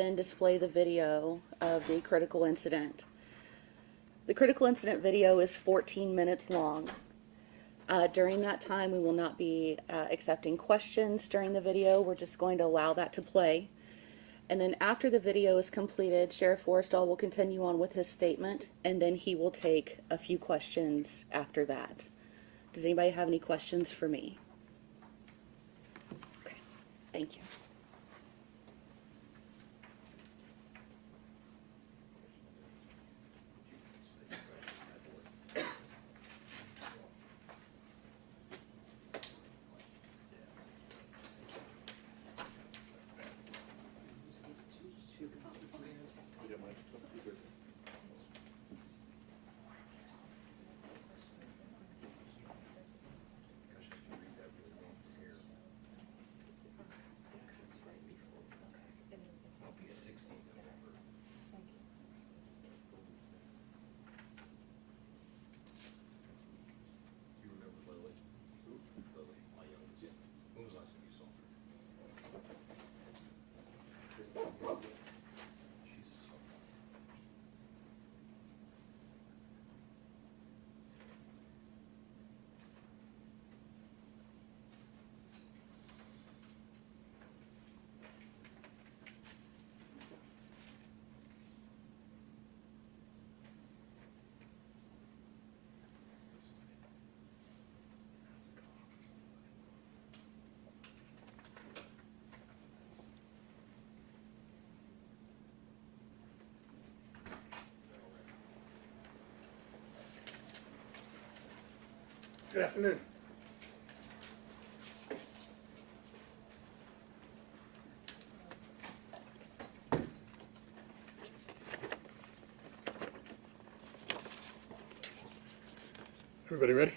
and display the video of the critical incident. The critical incident video is 14 minutes long. During that time, we will not be accepting questions during the video. We're just going to allow that to play. And then after the video is completed, Sheriff Forrestal will continue on with his statement, and then he will take a few questions after that. Does anybody have any questions for me? Okay, thank you. Good afternoon. Everybody ready?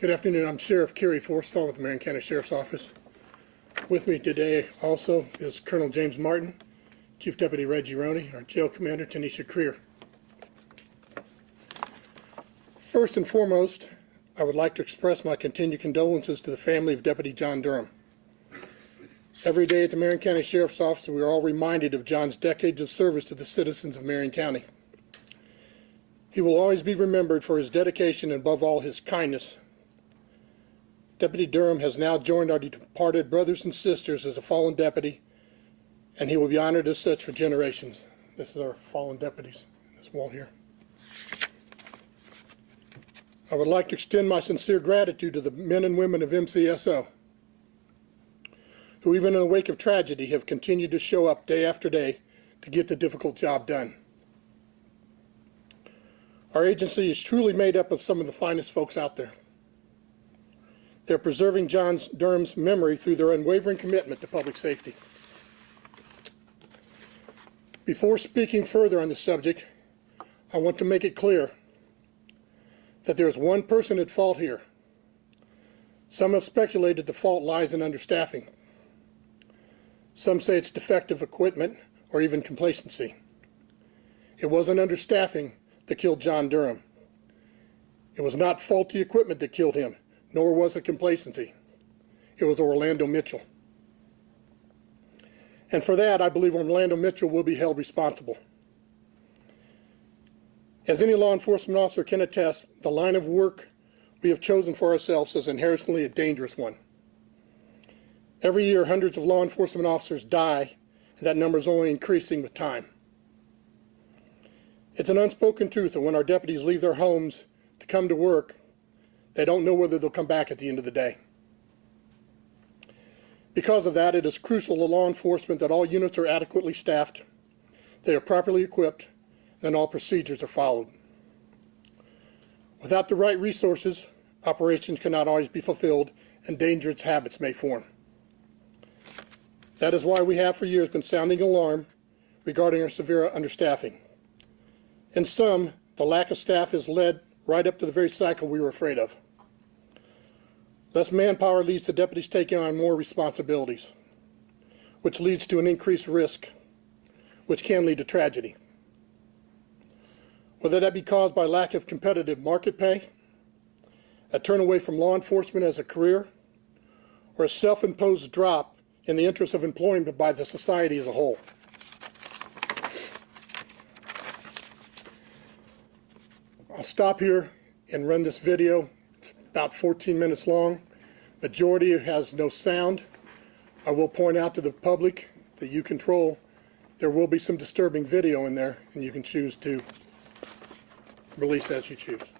Good afternoon. I'm Sheriff Kerry Forrestal with the Marion County Sheriff's Office. With me today also is Colonel James Martin, Chief Deputy Reggie Roney, our Jail Commander Tanisha Creer. First and foremost, I would like to express my continued condolences to the family of Deputy John Durm. Every day at the Marion County Sheriff's Office, we are all reminded of John's decades of service to the citizens of Marion County. He will always be remembered for his dedication and, above all, his kindness. Deputy Durm has now joined our departed brothers and sisters as a fallen deputy, and he will be honored as such for generations. This is our fallen deputies in this wall here. I would like to extend my sincere gratitude to the men and women of MCSO, who even in the wake of tragedy have continued to show up day after day to get the difficult job done. Our agency is truly made up of some of the finest folks out there. They're preserving John Durm's memory through their unwavering commitment to public safety. Before speaking further on the subject, I want to make it clear that there is one person at fault here. Some have speculated the fault lies in understaffing. Some say it's defective equipment or even complacency. It wasn't understaffing that killed John Durm. It was not faulty equipment that killed him, nor was it complacency. It was Orlando Mitchell. And for that, I believe Orlando Mitchell will be held responsible. As any law enforcement officer can attest, the line of work we have chosen for ourselves is inherently a dangerous one. Every year, hundreds of law enforcement officers die, and that number is only increasing with time. It's an unspoken truth that when our deputies leave their homes to come to work, they don't know whether they'll come back at the end of the day. Because of that, it is crucial to law enforcement that all units are adequately staffed, they are properly equipped, and all procedures are followed. Without the right resources, operations cannot always be fulfilled and dangerous habits may form. That is why we have for years been sounding alarm regarding our severe understaffing. In some, the lack of staff has led right up to the very cycle we were afraid of. Less manpower leads to deputies taking on more responsibilities, which leads to an increased risk, which can lead to tragedy. Whether that be caused by lack of competitive market pay, a turn away from law enforcement as a career, or a self-imposed drop in the interest of employment by the society as a whole. I'll stop here and run this video. It's about 14 minutes long. Majority has no sound. I will point out to the public that you control, there will be some disturbing video in there, and you can choose to release as you choose.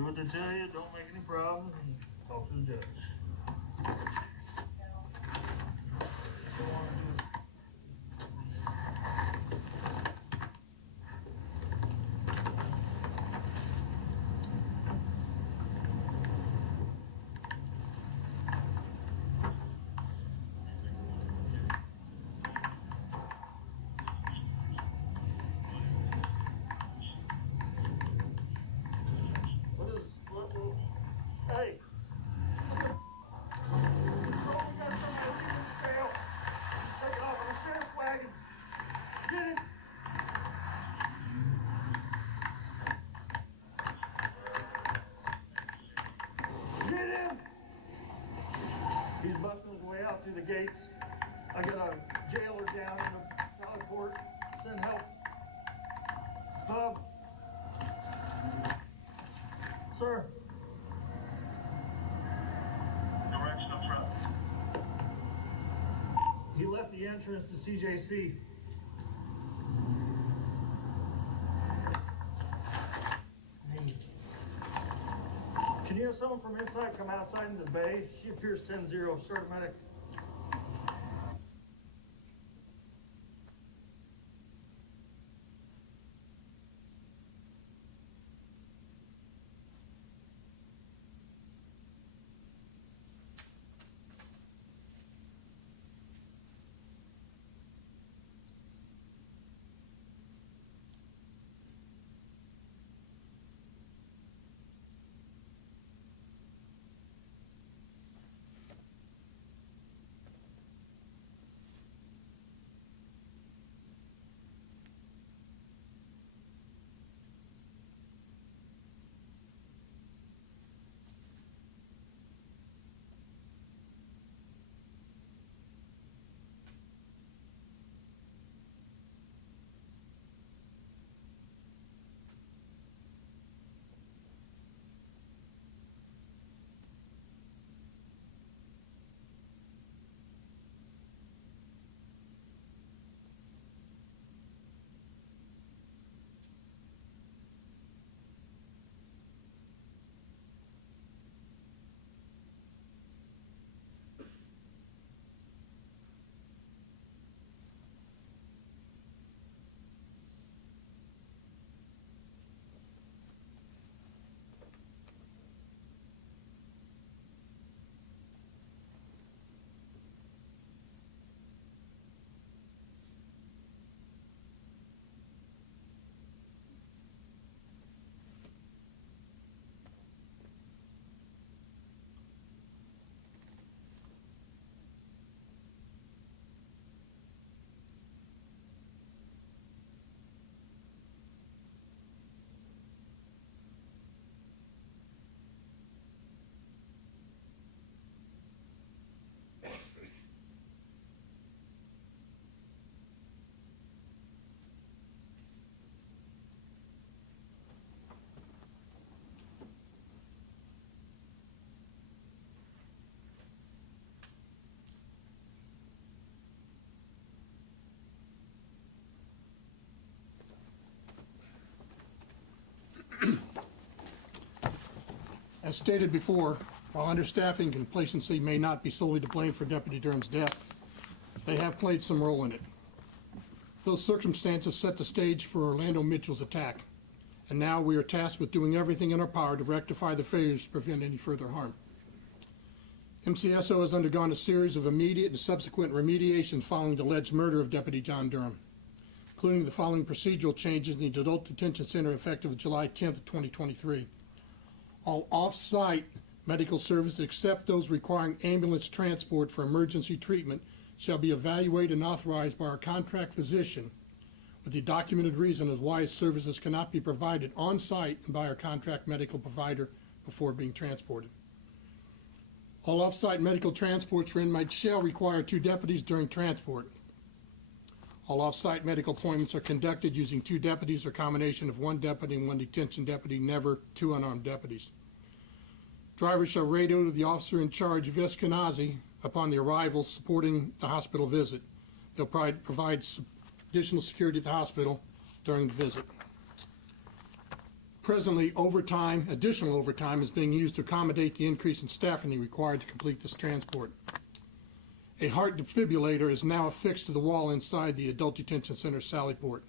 do what they tell you, don't make any problems, and talk to the judge. Hey! Someone got somebody leaving this trail. Take it off on the sheriff's wagon. Get it! Get him! He's busting his way out through the gates. I got a jailer down in the solid court. Send help. Sir. Direction of travel. He left the entrance to CJC. Can you have someone from inside come outside into the bay? He appears 10-0. Start a medic. As stated before, while understaffing and complacency may not be solely to blame for Deputy Durham's death, they have played some role in it. Those circumstances set the stage for Orlando Mitchell's attack, and now we are tasked with doing everything in our power to rectify the failures to prevent any further harm. MCSO has undergone a series of immediate and subsequent remediations following the alleged murder of Deputy John Durm, including the following procedural changes in the Adult Detention Center effective July 10th, 2023. All off-site medical services except those requiring ambulance transport for emergency treatment shall be evaluated and authorized by our contract physician with the documented reason as why services cannot be provided on-site and by our contract medical provider before being transported. All off-site medical transports for inmates shall require 2 deputies during transport. All off-site medical appointments are conducted using 2 deputies or a combination of 1 deputy and 1 detention deputy, never 2 unarmed deputies. Drivers shall radio to the officer in charge of Eskenazi upon the arrival supporting the hospital visit. They'll provide additional security at the hospital during the visit. Presently, additional overtime is being used to accommodate the increase in staffing required to complete this transport. A heart defibrillator is now affixed to the wall inside the Adult Detention Center Sally Port.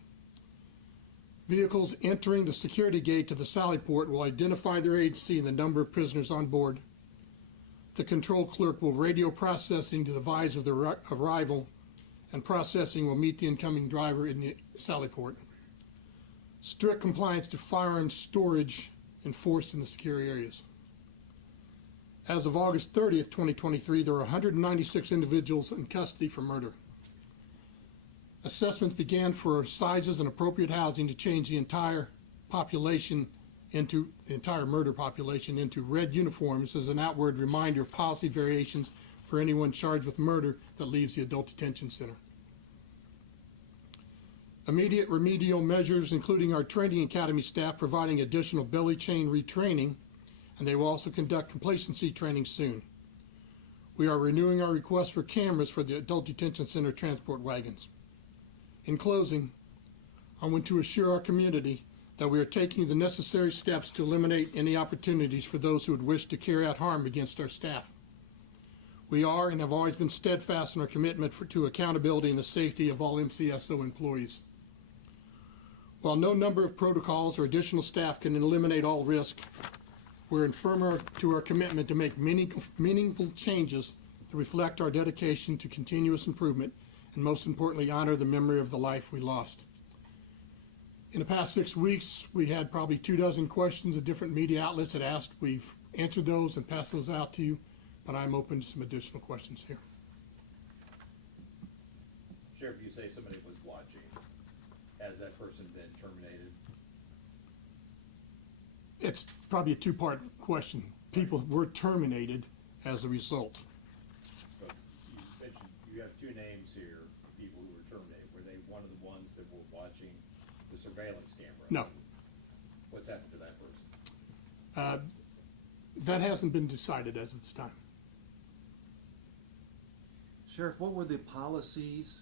Vehicles entering the security gate to the Sally Port will identify their agency and the number of prisoners on board. The control clerk will radio processing to the advise of their arrival, and processing will meet the incoming driver in the Sally Port. Strict compliance to firearms storage enforced in the secure areas. As of August 30th, 2023, there are 196 individuals in custody for murder. Assessments began for sizes and appropriate housing to change the entire murder population into red uniforms as an outward reminder of policy variations for anyone charged with murder that leaves the adult detention center. Immediate remedial measures, including our training academy staff providing additional belly chain retraining, and they will also conduct complacency training soon. We are renewing our request for cameras for the adult detention center transport wagons. In closing, I want to assure our community that we are taking the necessary steps to eliminate any opportunities for those who would wish to carry out harm against our staff. We are and have always been steadfast in our commitment to accountability and the safety of all MCSO employees. While no number of protocols or additional staff can eliminate all risk, we're firm to our commitment to make meaningful changes that reflect our dedication to continuous improvement and, most importantly, honor the memory of the life we lost. In the past 6 weeks, we had probably 24 questions that different media outlets had asked. We've answered those and passed those out to you, but I'm open to some additional questions here. Sheriff, you say somebody was watching. Has that person been terminated? It's probably a two-part question. People were terminated as a result. But you mentioned you have two names here of people who were terminated. Were they one of the ones that were watching the surveillance camera? No. What's happened to that person? That hasn't been decided as of this time. Sheriff, what were the policies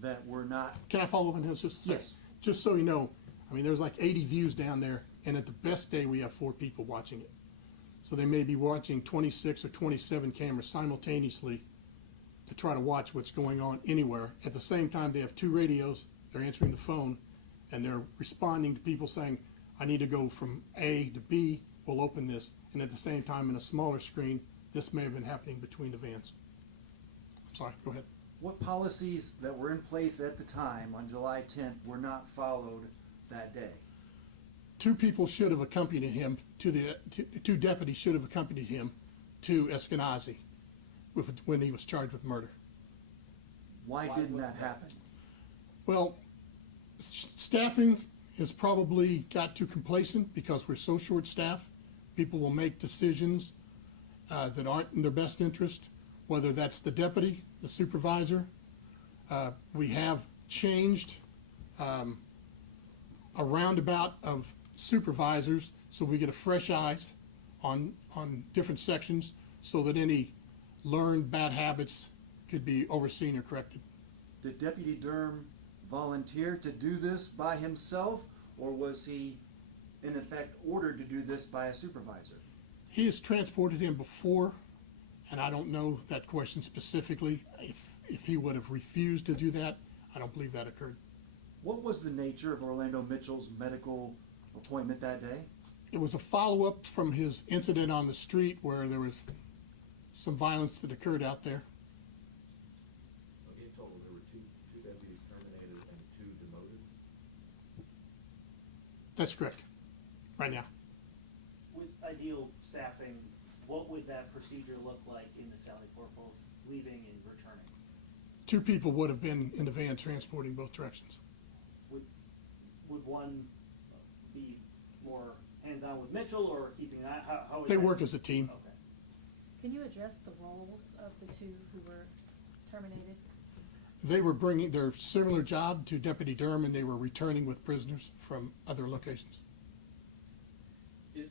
that were not? Can I follow up on this just a second? Yes. Just so you know, I mean, there's like 80 views down there, and at the best day, we have 4 people watching it. So they may be watching 26 or 27 cameras simultaneously to try to watch what's going on anywhere. At the same time, they have 2 radios, they're answering the phone, and they're responding to people saying, I need to go from A to B, we'll open this. And at the same time, in a smaller screen, this may have been happening between the vans. I'm sorry, go ahead. What policies that were in place at the time on July 10th were not followed that day? 2 people should have accompanied him to 2 deputies should have accompanied him to Eskenazi when he was charged with murder. Why didn't that happen? Well, staffing has probably got too complacent because we're so short-staffed. People will make decisions that aren't in their best interest, whether that's the deputy, the supervisor. We have changed a roundabout of supervisors so we get a fresh eyes on different sections so that any learned bad habits could be overseen or corrected. Did Deputy Durm volunteer to do this by himself, or was he in effect ordered to do this by a supervisor? He has transported him before, and I don't know that question specifically. If he would have refused to do that, I don't believe that occurred. What was the nature of Orlando Mitchell's medical appointment that day? It was a follow-up from his incident on the street where there was some violence that occurred out there. Okay, in total, there were two deputies terminated and 2 demoted? That's correct, right now. With ideal staffing, what would that procedure look like in the Sally Port, both leaving and returning? 2 people would have been in the van transporting both directions. Would one be more hands-on with Mitchell or keeping an eye? How would They that- work as a team. Okay. Can you address the roles of the 2 who were terminated? They were bringing their similar job to Deputy Durm, and they were returning with prisoners from other locations. Was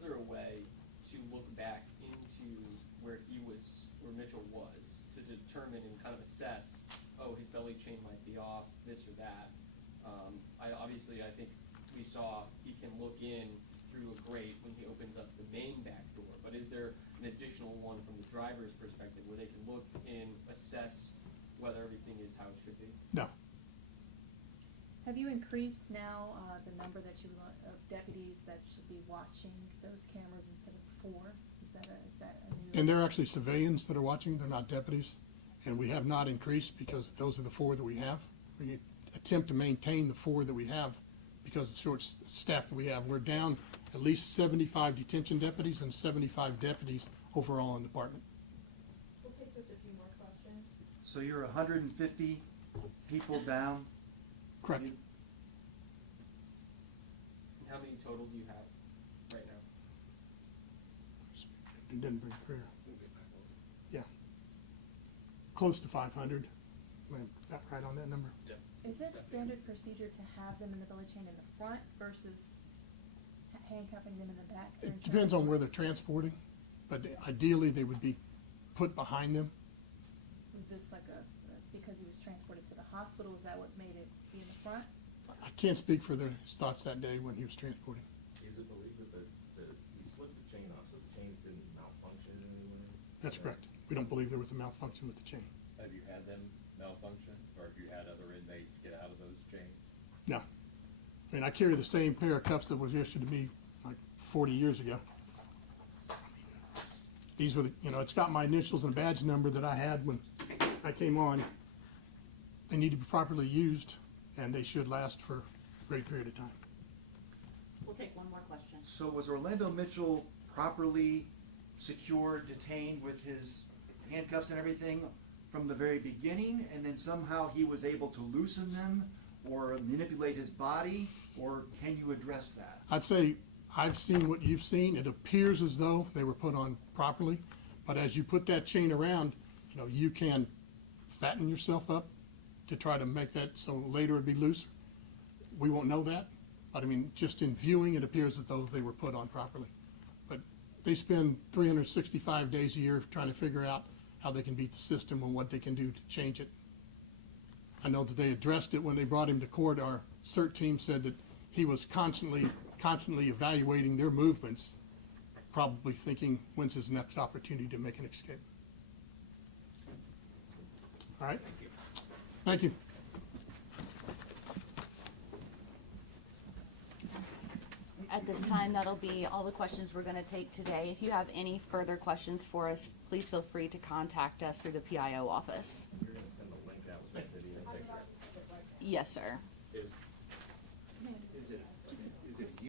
there a way to look back into where Mitchell was, to determine and kind of assess, oh, his belly chain might be off, this or that? I think we saw, he can look in through a grate when he opens up the main back door, but is there an additional one from the driver's perspective where they can look and assess whether everything is how it should be? No. Have you increased now the number that you of deputies that should be watching those cameras instead of 4? Is that a new? And they're actually civilians that are watching, they're not deputies. And we have not increased because those are the 4 that we have. We attempt to maintain the 4 that we have because of the short staff that we have. We're down at least 75 detention deputies and 75 deputies overall in the department. We'll take just a few more questions. So you're 150 people down? Correct. And how many total do you have right now? It didn't bring career. Yeah. Close to 500. Am I not right on that number? Is it standard procedure to have them in the belly chain in the front versus handcuffing them in the back? It depends on where they're transporting, but ideally they would be put behind them. Was this like because he was transported to the hospital, is that what made it be in the front? I can't speak for their thoughts that day when he was transporting. Is it believed that he slipped the chain off, so the chains didn't malfunction in any way? That's correct. We don't believe there was a malfunction with the chain. Have you had them malfunction, or have you had other inmates get out of those chains? No. I mean, I carry the same pair of cuffs that was issued to me like 40 years ago. These were, it's got my initials and a badge number that I had when I came on. They need to be properly used, and they should last for a great period of time. We'll take one more question. So was Orlando Mitchell properly secured, detained with his handcuffs and everything from the very beginning, and then somehow he was able to loosen them or manipulate his body, or can you address that? I'd say I've seen what you've seen. It appears as though they were put on properly, but as you put that chain around, you can fatten yourself up to try to make that so later it'd be looser. We won't know that, but I mean, just in viewing, it appears as though they were put on properly. But they spend 365 days a year trying to figure out how they can beat the system and what they can do to change it. I know that they addressed it when they brought him to court. Our CERT team said that he was constantly evaluating their movements, probably thinking, when's his next opportunity to make an escape? All right? Thank you. At this time, that'll be all the questions we're going to take today. If you have any further questions for us, please feel free to contact us through the PIO office. You're gonna send a link out with that video picture. Yes, sir. Is